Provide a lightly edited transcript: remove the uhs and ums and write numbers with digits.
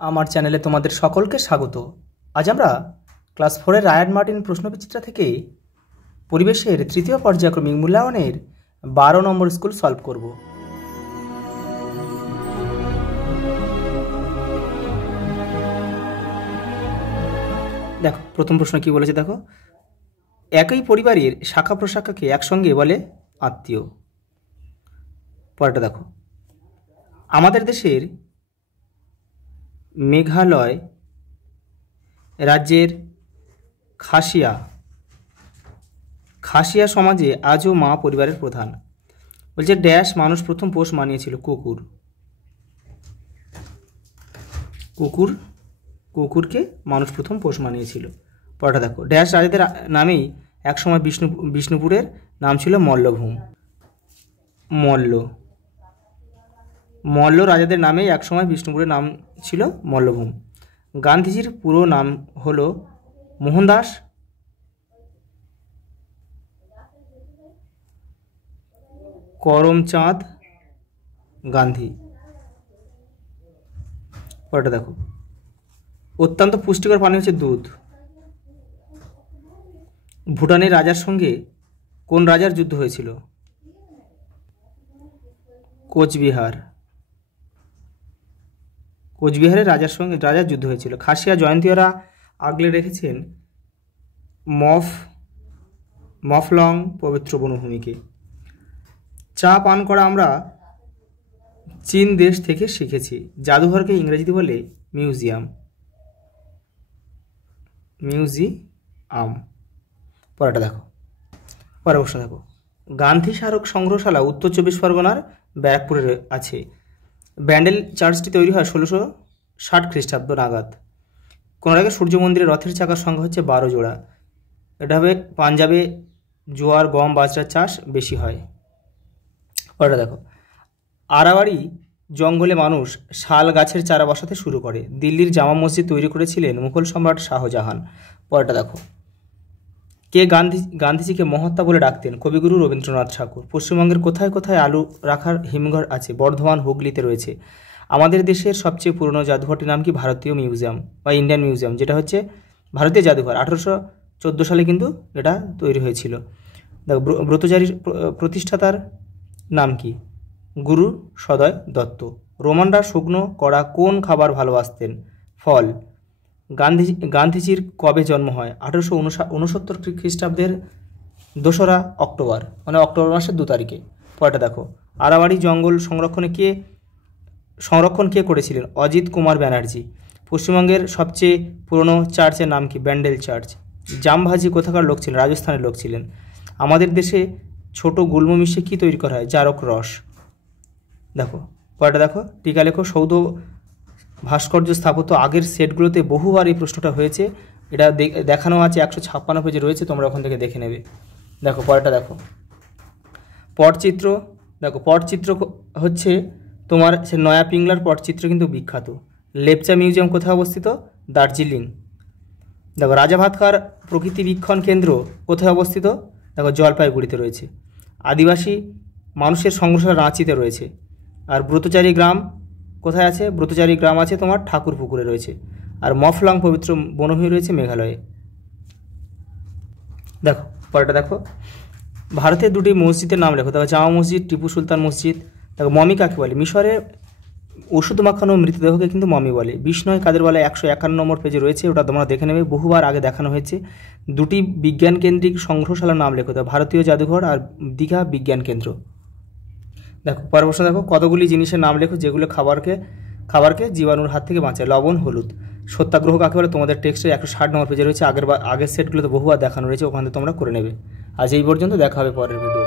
আমার চ্যানেলে তোমাদের সকলকে স্বাগত। আজ আমরা ক্লাস 4-এর রায়ান মার্টিন প্রশ্নবিচিত্রা থেকে পরিবেশের তৃতীয় পর্যায়ক্রমিক মূল্যায়নের 12 নম্বর স্কুল সলভ করব। দেখো প্রথম প্রশ্ন কি বলেছে, দেখো একই পরিবারের শাখা প্রশাখাকে একসঙ্গে বলে আত্মীয়। পরেরটা দেখো, আমাদের দেশের মেঘালয় রাজ্যের খাসিয়া সমাজে আজও মা পরিবারের প্রধান। বলছে ড্যাশ মানুষ প্রথম পোষ মানিয়েছিল কুকুরকে মানুষ প্রথম পোষ মানিয়েছিল। পরেরটা দেখো, ড্যাশ রাজাদের নামেই একসময় বিষ্ণুপুরের নাম ছিল মল্লভূম। মল্ল রাজাদের নামেই একসময় বিষ্ণুপুরের নাম ছিল মল্লভূম। গান্ধীজির পুরো নাম হলো মোহনদাস করমচাঁদ গান্ধী। পরেরটা দেখো, অত্যন্ত পুষ্টিকর পানি হচ্ছে দুধ। ভুটানের রাজার সঙ্গে কোন রাজার যুদ্ধ হয়েছিল? কোচবিহারের রাজার যুদ্ধ হয়েছিল। খাসিয়া জয়ন্তীরা আগলে রেখেছেন মফলং পবিত্র বনভূমিকে। চা পান করা আমরা চীন দেশ থেকে শিখেছি। জাদুঘরকে ইংরেজিতে বলে মিউজিয়াম। পরেরটা দেখো, পরের প্রশ্ন দেখো, গান্ধী স্মারক সংগ্রহশালা উত্তর 24 পরগনার ব্যারাকপুরে আছে। ব্যান্ডেল চার্চটি তৈরি হয় 1660 খ্রিস্টাব্দ নাগাদ। কোন আগে সূর্য মন্দিরে রথের চাকার সংখ্যা হচ্ছে 12 জোড়া। এটা হবে পাঞ্জাবে জোয়ার গম বাজরার চাষ বেশি হয়। পরেরটা দেখো, আড়াবাড়ি জঙ্গলে মানুষ শাল গাছের চারা বসাতে শুরু করে। দিল্লির জামা মসজিদ তৈরি করেছিলেন মুঘল সম্রাট শাহজাহান। পরেরটা দেখো, কে গান্ধীজিকে মহাত্মা বলে ডাকতেন? কবিগুরু রবীন্দ্রনাথ ঠাকুর। পশ্চিমবঙ্গের কোথায় কোথায় আলু রাখার হিমঘর আছে? বর্ধমান, হুগলিতে রয়েছে। আমাদের দেশের সবচেয়ে পুরনো জাদুঘরটির নাম কি? ভারতীয় মিউজিয়াম বা ইন্ডিয়ান মিউজিয়াম, যেটা হচ্ছে ভারতীয় জাদুঘর। 1814 সালে কিন্তু এটা তৈরি হয়েছিল। দেখো, ব্রতচারীর প্রতিষ্ঠাতার নাম কি? গুরু সদয় দত্ত। রোমানরা শুকনো করা কোন খাবার ভালোবাসতেন? ফল। গান্ধীজির কবে জন্ম হয়? 1869 খ্রিস্টাব্দের 2রা অক্টোবর, মানে অক্টোবর মাসের 2 তারিখে। পরেরটা দেখো, আড়াবাড়ি জঙ্গল সংরক্ষণ কে করেছিলেন? অজিত কুমার ব্যানার্জি। পশ্চিমবঙ্গের সবচেয়ে পুরনো চার্চের নাম কি? ব্যান্ডেল চার্চ। জামভাজি কোথাকার লোক ছিলেন? রাজস্থানের লোক ছিলেন। আমাদের দেশে ছোট গুল্ম মিশিয়ে কী তৈরি করা হয়? জারক রস। দেখো পরেরটা দেখো, টিকা লেখো। সৌধ ভাস্কর্য স্থাপত্য আগের সেটগুলোতে বহুবার এই প্রশ্নটা হয়েছে। এটা দেখানো আছে 156 পেজে রয়েছে, তোমরা ওখান থেকে দেখে নেবে। দেখো পরেরটা দেখো, পটচিত্র। দেখো পটচিত্র হচ্ছে তোমার সে নয়া পিংলার পটচিত্র কিন্তু বিখ্যাত। লেপচা মিউজিয়াম কোথায় অবস্থিত? দার্জিলিং। দেখো রাজা ভাতখার প্রকৃতি বীক্ষণ কেন্দ্র কোথায় অবস্থিত? দেখো জলপাইগুড়িতে রয়েছে। আদিবাসী মানুষের সংগ্রহশালা রাঁচিতে রয়েছে। আর ব্রতচারী গ্রাম কোথায় আছে? ব্রতচারী গ্রাম আছে তোমার ঠাকুরপুকুরে রয়েছে। আর মফলং পবিত্র বনভূমি রয়েছে মেঘালয়ে। দেখো পরেরটা দেখো, ভারতের 2টি মসজিদের নাম লেখো। দেখো জামা মসজিদ, টিপু সুলতান মসজিদ। দেখো মমি কাকে বলে? মিশরে ওষুধ মাখানো মৃতদেহকে কিন্তু মমি বলে। বিষ্ণয় কাদের বলে? 151 নম্বর পেজে রয়েছে, ওটা তোমরা দেখে নেবে, বহুবার আগে দেখানো হয়েছে। 2টি বিজ্ঞান কেন্দ্রিক সংগ্রহশালার নাম লেখো। ভারতীয় জাদুঘর আর দীঘা বিজ্ঞান কেন্দ্র। দেখো পরের প্রশ্ন দেখো, কতগুলি জিনিসের নাম লেখো যেগুলো খাবারকে জীবাণুর হাত থেকে বাঁচায়? লবণ, হলুদ। সত্যাগ্রহ কাকে বলে? তোমাদের টেক্সটের 160 নম্বর পেজে রয়েছে। আগের সেটগুলোতে বহুবার দেখানো রয়েছে, ওখান থেকে তোমরা করে নেবে। আজ এই পর্যন্ত, দেখা হবে পরের ভিডিও।